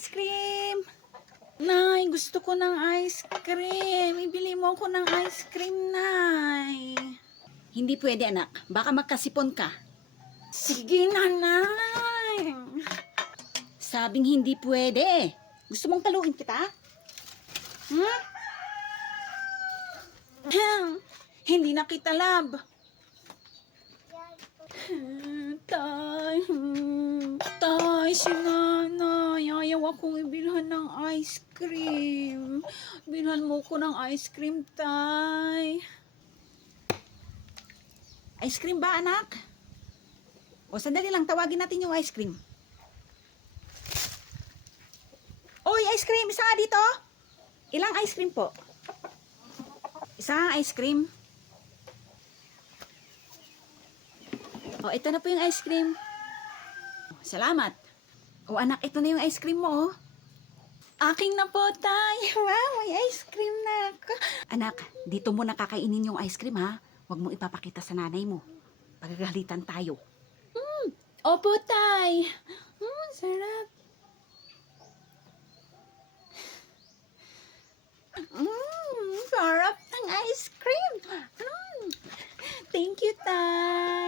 ice cream. Nay, gusto ko ng ice cream. Ibili mo ako ng ice cream, Nay. Hindi pwede, anak. Baka magkasipon ka. Sige na, Nay. Sabing hindi pwede. Gusto mong paluin kita? Hindi na kita, love. Tay, si nanay. Ayaw akong ibilhan ng ice cream. Bilhan mo ko ng ice cream, tay. Ice cream ba, anak? O, sandali lang. Tawagin natin yung ice cream. Oy, ice cream. Isa nga dito. Ilang ice cream po? Isa ice cream. O, ito na po yung ice cream. Salamat. O, anak, ito na yung ice cream mo, oh. Aking na po, tay. Wow, may ice cream na ako. Anak, dito mo nakakainin yung ice cream, ha? Huwag mo ipapakita sa nanay mo. Pagagalitan tayo. Opo, tay. Sarap. Sarap ng ice cream. Thank you, tay.